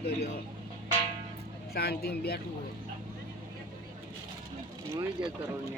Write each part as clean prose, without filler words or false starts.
જતો રહ્યો શાંતિમાં બેઠું હોય હું જતો રહું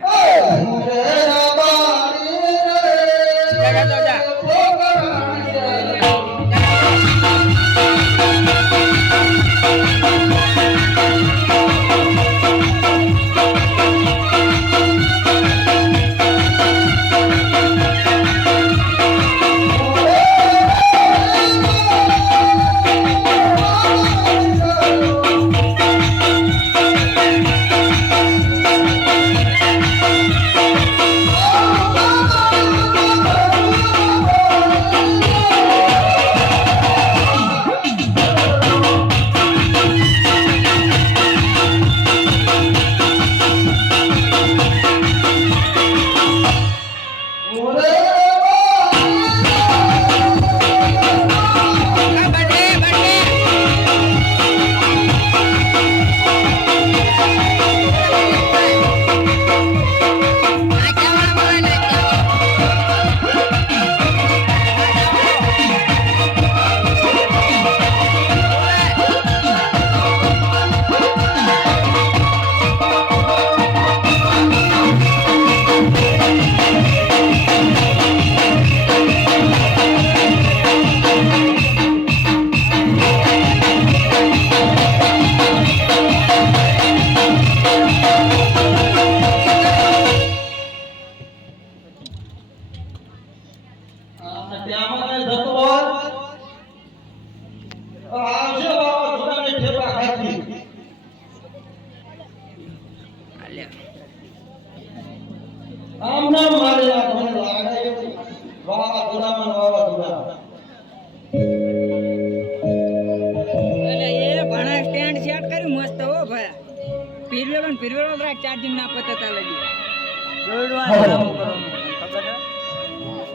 ચાર્જિંગ ના પતા લગી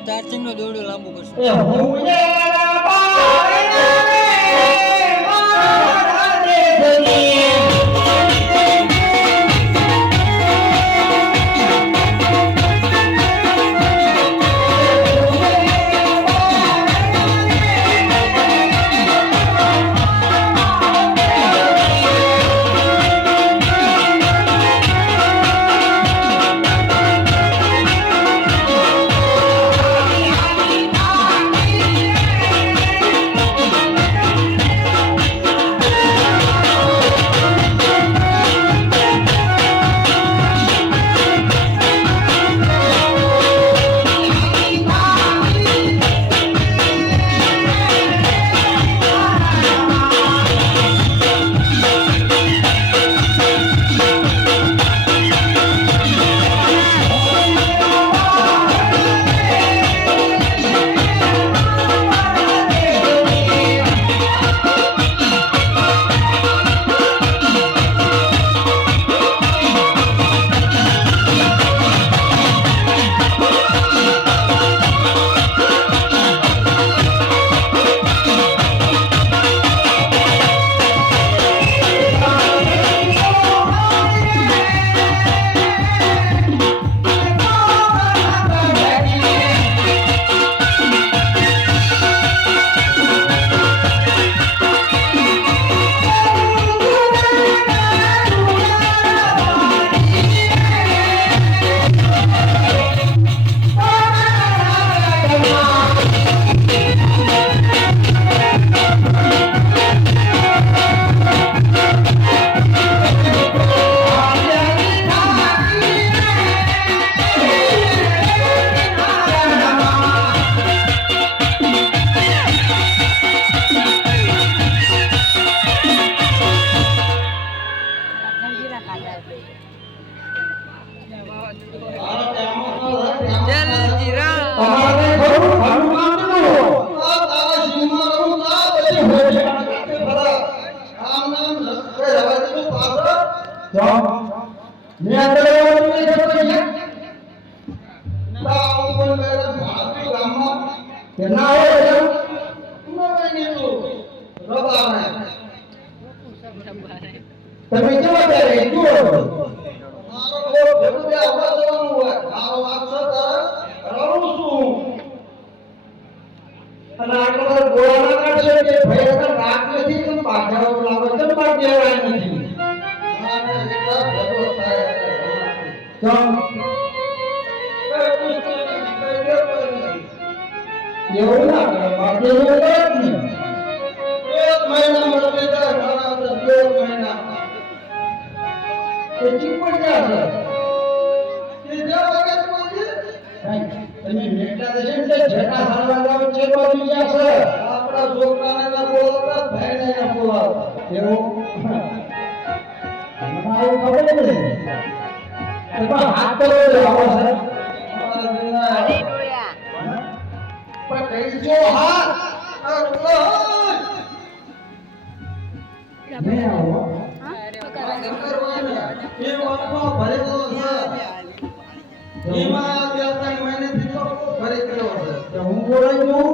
ચાર્જિંગ નો દોડો લાંબુ કરશે પાછળ લાવે તો પણ દેવાય નથી મારે એટલા ભેગો થાય તો એવું ના કરે બાકી એવું કરે જ નહીં એક મહિના મળે તો ઘણા તો 2 મહિના એ ચીપડ જાય છે એ જે વગર બોલી તમે મેટા દેશે ને જેટા સારવા જાવ છે બાજુ જશે આપણા છોકરાને ના બોલાવતા ભાઈને ના બોલાવતા એવું આવું ખબર પડે તો હાથ તો આવો સર હાલેલુયા પણ કઈ જો હાથ મેં આવો એ વાતનો ભરેલો છે એમાં 2-3 મહિનેથી તો ભરી ગયો છે તો હું બોલાઈ દઉં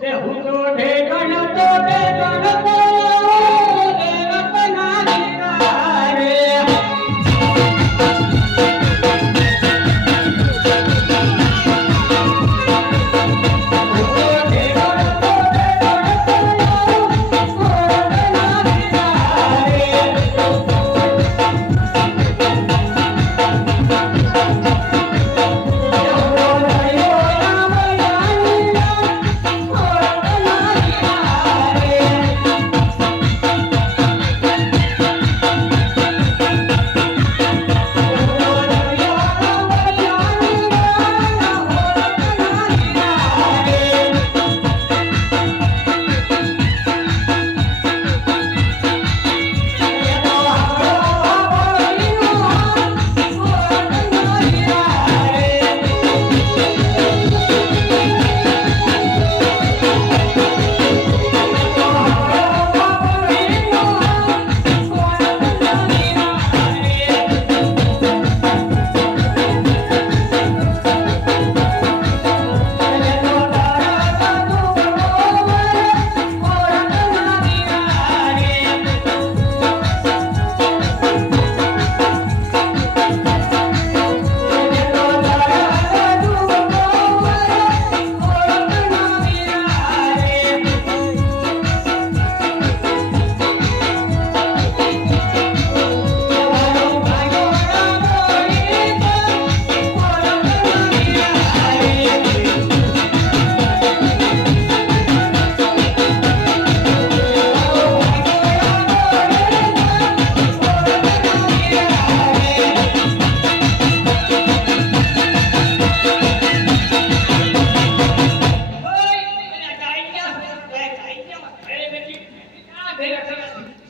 એ હું તો ઠેકાણ તો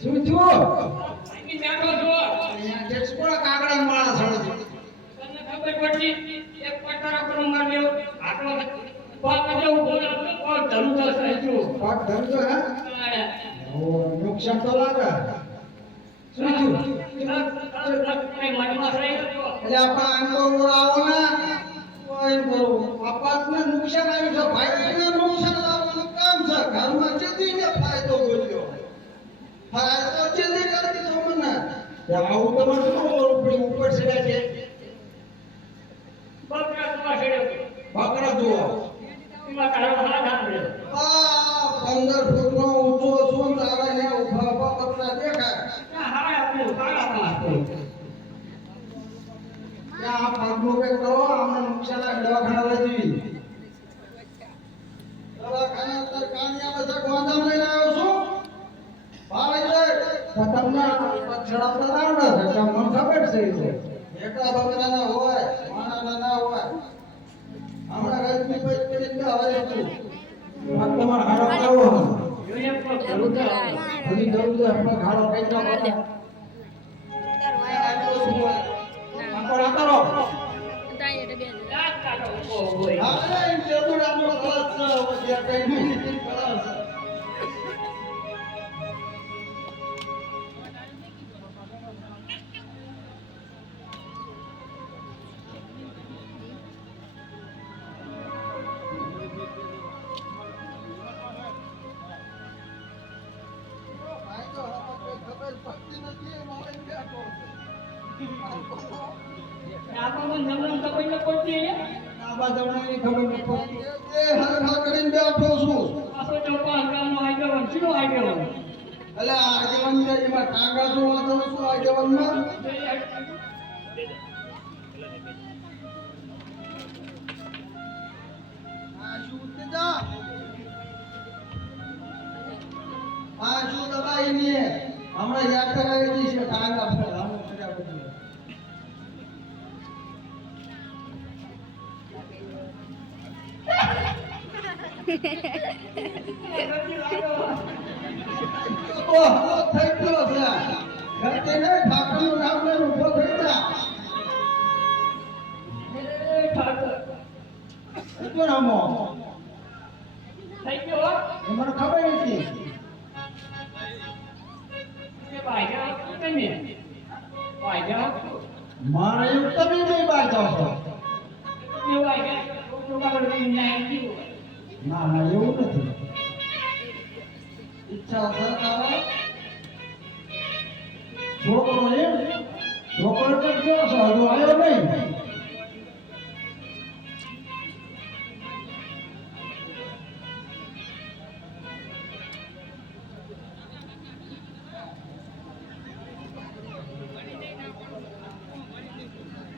શું છો અહીં બેઠો છો અહીંયા જે કોણ કાગડા માળા છોડે છે તમને ખબર પડી એક પટારા પર માર લેવો આટલો પાક જેવું બોલે પાક ધરું તો સાચો પાક ધરું તો હે ઓ નુકસાન તો લાગે શું છું કઈ મનમાં રહી એટલે આપા આંગો આવો ને કોઈ કરું આપાને નુકસાન આવ્યું છે ભાઈને નુકસાન લાવવાનું કામ છે ઘરમાં જદીને ફાયદો બોલ્યો ફાયદો જદી કરતી તો મને આવું તો મને શું ઉપર છેડા છે બકરા જોવા એમાં તારો હાથ આપડે 15 ફૂટનો ઊંચો છું તારા ને ઉભા ઉભા બકરા દેખાય હા આપણે કાળા આ પગનું કે કરો આમને નુકસાન આ દવાખાના લઈ જવી દવાખાના તર કાનિયા બધા ગોંધામ લઈને આવ્યો છું ભાઈ છે તમને પછડા પર આવડે છે તમને ખબર છે બેટા બકરાના હોય માણાના ના હોય હમણાં ગજની પૈસ પડી કે હવે તું આ તમાર હારો કરવો હજી જરૂર છે આપણે હારો કઈ ના પડે આપણ આતરો તાય એટલે બેન યાદ કાઢો ઓય અરે જરૂર આપણો ખલાસ છે કઈ નહીં ખલાસ આપવા જવણાની ખબર નથી પડતી. એ હરખા કરીને બેઠો છું. પાછો ચોપા હકાનો આગેવાન શીનો આગેવાન એટલે આ આગેવાન છે એમાં ટાંગા જોવા જાઉં છું આગેવાનમાં. આ શું તેજા? આ શું દબાઈ ને હમણાં યાદ કરાવી છે ટાંગા પર હમણાં કર્યા બધું. ઓહો થઈ ગયો છે. ઘરતે ને ઠાકરનું નામ લઈને ઊભો થઈ જા. એ ઠાકર શું નામો? થઈ ગયો હો? એ મને ખબર નથી. એ ભાગ્યા તમે ભાગ્યા મારે એવું તમે નહીં બહાર જાઓ છો. એ ભાગ્યા છોકરો નાઈ ગયો ના ના એવું નથી. ઈચ્છા થતા છોકરો એમ છોકરો તો કેવો છે હજુ આવ્યો નહીં.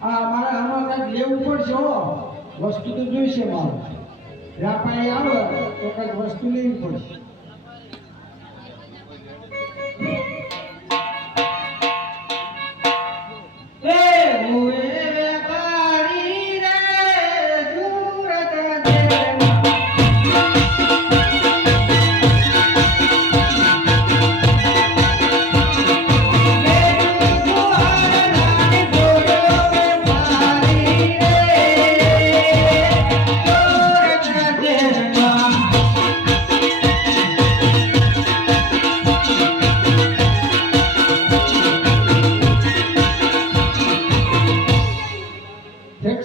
આ મારે આમાં કંઈક લેવું પડશે હો. વસ્તુ તો જોઈશે મારે. વ્યાપારી આવે તો કંઈક વસ્તુ લેવી પડશે.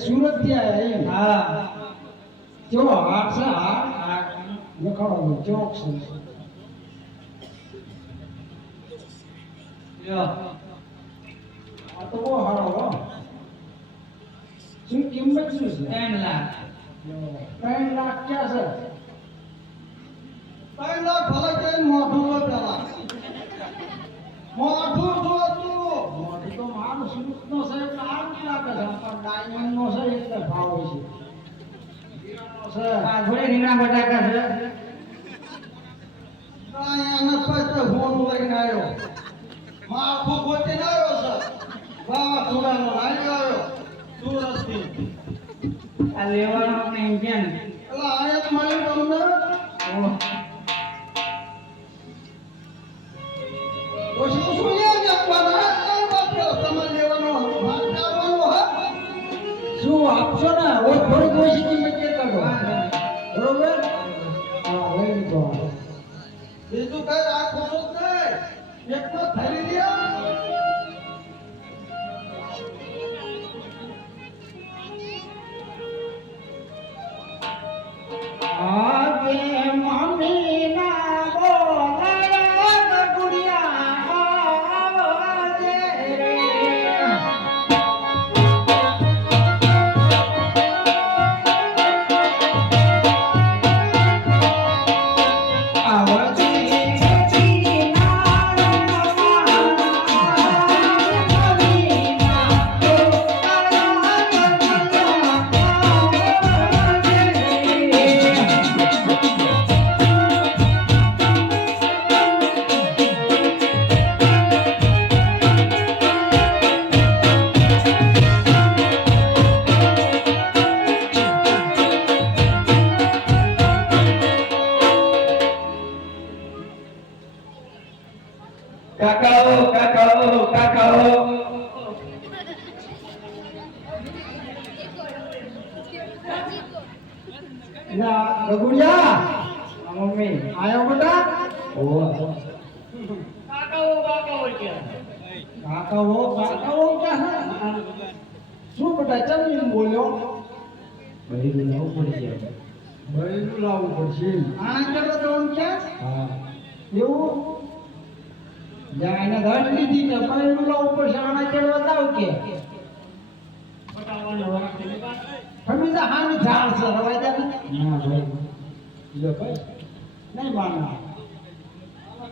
સુરત થી આયા એમ? હા. કેવો હાથ છે? હાથ દેખાડો ચોક છે. આ તો બહુ સારો હો. શું કિંમત શું છે? 3 લાખ 3 લાખ ક્યાં છે? 3 લાખ ભલે કે મોઢું લો પેલા. મોઢું જો તું. મોઢું તો મારું સુરત નો છે એટલે આવું લાગે છે. પણ ડાયમંડ નો છે એટલે ભાવ છે. હીરાનો છે. આ થોડે રીંગણા બટાકા છે આને પછી ફોન લઈને આવ્યો. માથું ગોતીને આવ્યો છે. વાવાઝોડાનો આવ્યો સુરતથી. આ લેવાનો નહીં કેમ એટલે આને જ મળ્યું તમને. ઓછું શું યાદ આપવાના? તમારે લેવાનો ભાગ આપવાનો હા? શું આપશો ને થોડી ઓછી કિંમત કરતા બરોબર? હા લઈ લીધો. બીજું કઈ રાખવું જ નહીં. એકનો થઈ ગયા. આગે મમ્મી ના બોલાયા ગુડિયા આવજે રે. આવજે કાકાઓ ના ગગુડિયા મમ્મી આયો બેટા. ઓ કાકાઓ કે કાકાઓ ક્યાં? શું બેટા ચમ બોલ્યો? બૈરું લાવવું પડશે બૈરું લાવવું પડશે. આના કરવા જવાનું ક્યાં? હા એવું જાણે ધડ લીધી કે બૈરું લાવવું પડશે. આના ચડવા જાવ કે પટાવાનો વાત છે. ખમીજા હાની ઝાડ છે રવાય દે ને ના ભાઈ લો ભાઈ નહીં માનના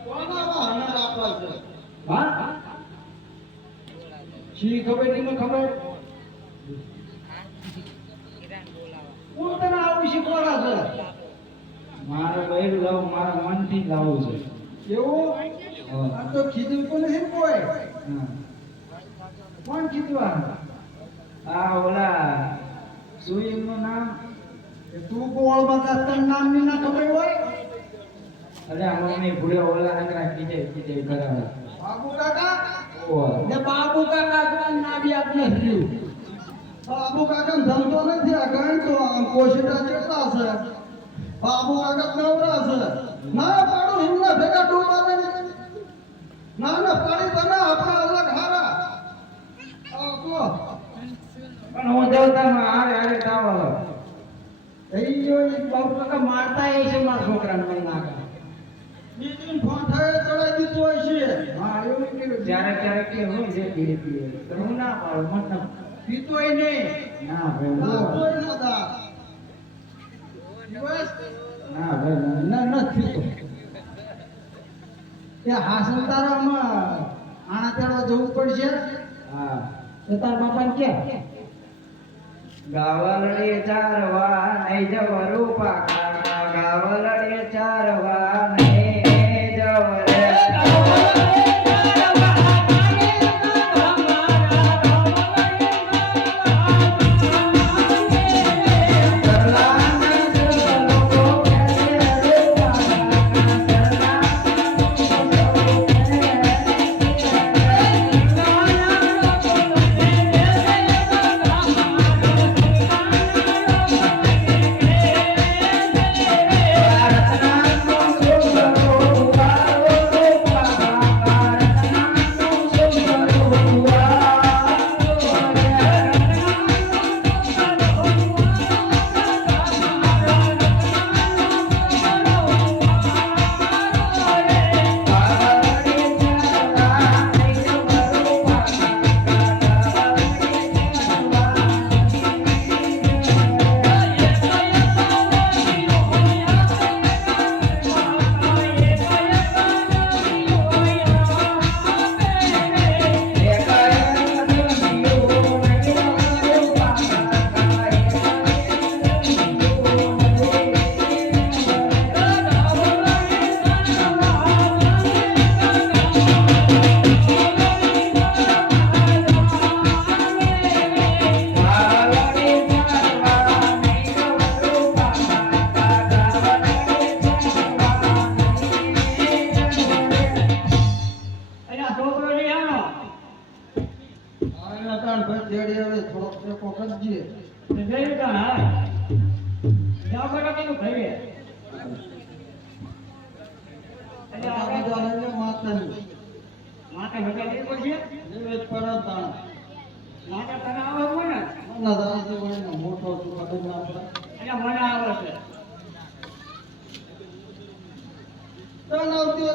કોના હને આપવા છે હા શી ખબર નહીં ખબર કોણ તને આવું શીખવાડા છે મારે બૈરું લાવું મારા મનથી જ લાવવું છે એવું હા. આ તો કીધું તો નહીં કોઈ હા. કોણ કીધું આ ઓલા સુઈમનું નામ એ તું ગોળમાં તને નામ ની ના ખબર હોય અરે મમ્મી ભૂલ્યો ઓલા નકરા કીધે કરાવે બાબુ કાકા ઓહ ને બાબુ કાકા કોણ ના બી આપને રહ્યું બાબુ કાકા ધંધો નથી આ ગણ તો આમ કોશિટા કેટલા છે બાબુ કાકા નવરા છે ના પાડો હિમના ભેગા ડૂબા ને ના ના પાડી બના આપણા અલગ હારા આ કો પણ હું દેવતામાં હારે હારે તાવલો એયો એક બાબુ કાકા મારતા એ છે મારા છોકરાને મને નાખા બીજું ફોન થાય ચડાઈ દીધું હોય છે હા એવું કેવું ક્યારેક કે હું જે પીએ પીએ તો હું ના પાડું મત ના પીતોય નહીં ના ભાઈ દાતોય ના દાત બસ ના ભાઈ ના નથી પીતો તે હાસન તારામાં આણા તેડવા જવું પડશે હા તો તાર બાપાને ક્યાં ગાવલડે ચારવા નહીં જવરું પાકા ગાવલડે ચારવા નહીં જવરે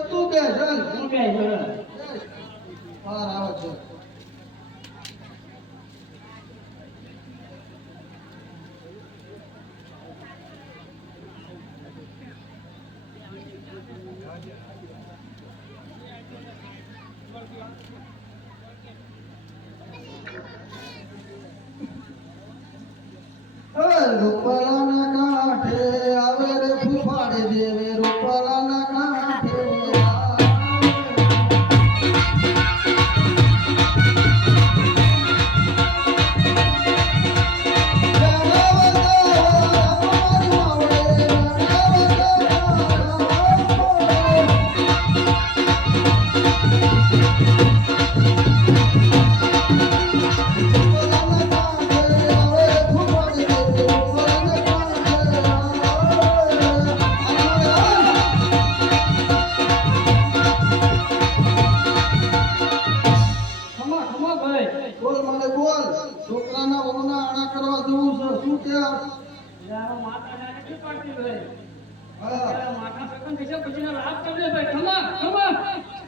તું કે આવે છે રૂપાલાના કાંઠે આવે રે ફૂફાડે દેવે રૂપાલાના કાંઠે છોકરાના વહુના આણા કરવા જવું છે શું કે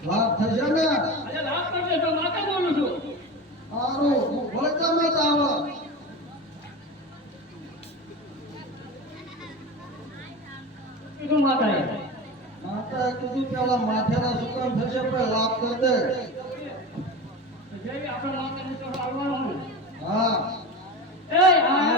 લાભ થશે ને સારું ભલે તમે જ આવો કીધું માતાએ માતાએ કીધું પેલા માથેના સુકાન થશે પણ લાભ કરી દે. જેવી આપણે માતાને તો આવવાનું ને હા એ આ